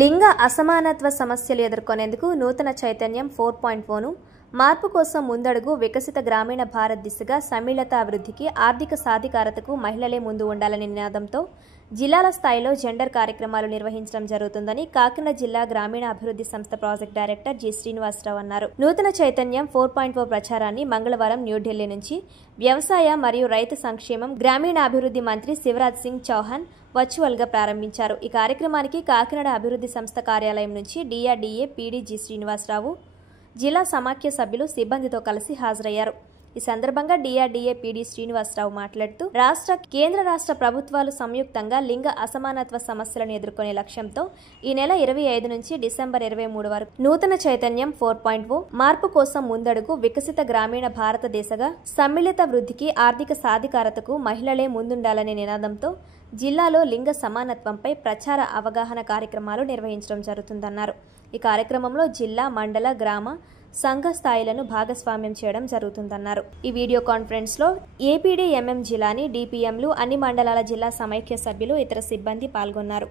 లింగ అసమానత్వ సమస్యలు ఎదుర్కొనేందుకు నూతన చైతన్యం 4.0ను మార్పు కోసం ముందడుగు వికసిత గ్రామీణ భారత్ దిశగా సమ్మిళిత అభివృద్ధికి ఆర్థిక సాధికారతకు మహిళలే ముందు ఉండాలనే నినాదంతో జిల్లాల స్థాయిలో జెండర్ కార్యక్రమాలు నిర్వహించడం జరుగుతుందని కాకినాడ జిల్లా గ్రామీణ అభివృద్ధి సంస్థ ప్రాజెక్ట్ డైరెక్టర్ జి శ్రీనివాసరావు అన్నారు. నూతన చైతన్యం 4.0 ప్రచారాన్ని మంగళవారం న్యూఢిల్లీ నుంచి వ్యవసాయ మరియు రైతు సంక్షేమం గ్రామీణాభివృద్ధి మంత్రి శివరాజ్ సింగ్ చౌహాన్ వర్చువల్గా ప్రారంభించారు. ఈ కార్యక్రమానికి కాకినాడ అభివృద్ధి సంస్థ కార్యాలయం నుంచి డిఆర్డీఏ పీడీ జి శ్రీనివాసరావు జిల్లా సమాఖ్య సభ్యులు సిబ్బందితో కలిసి హాజరయ్యారు. ఈ సందర్భంగా డిఆర్డీఏ పీడీ శ్రీనివాసరావు మాట్లాడుతూ కేంద్ర రాష్ట్ర ప్రభుత్వాలు సంయుక్తంగా లింగ అసమానత్వ సమస్యలను ఎదుర్కొనే లక్ష్యంతో ఈ నెల 25 నుంచి డిసెంబర్ 23 వరకు నూతన చైతన్యం 4.0 మార్పు కోసం ముందడుగు వికసిత గ్రామీణ భారతదేశగా సమ్మిళిత వృద్ధికి ఆర్థిక సాధికారతకు మహిళలే ముందుండాలనే నినాదంతో జిల్లాలో లింగ సమానత్వంపై ప్రచార అవగాహన కార్యక్రమాలు నిర్వహించడం జరుగుతుందన్నారు. ఈ కార్యక్రమంలో జిల్లా, మండల, గ్రామ, సంఘ స్థాయిలను భాగస్వామ్యం చేయడం జరుగుతుందన్నారు. ఈ వీడియో కాన్ఫరెన్స్ లో ఏపీడీ ఎంఎం జిల్లాని, డిపిఎంలు, అన్ని మండలాల జిల్లా సమైక్య సభ్యులు, ఇతర సిబ్బంది పాల్గొన్నారు.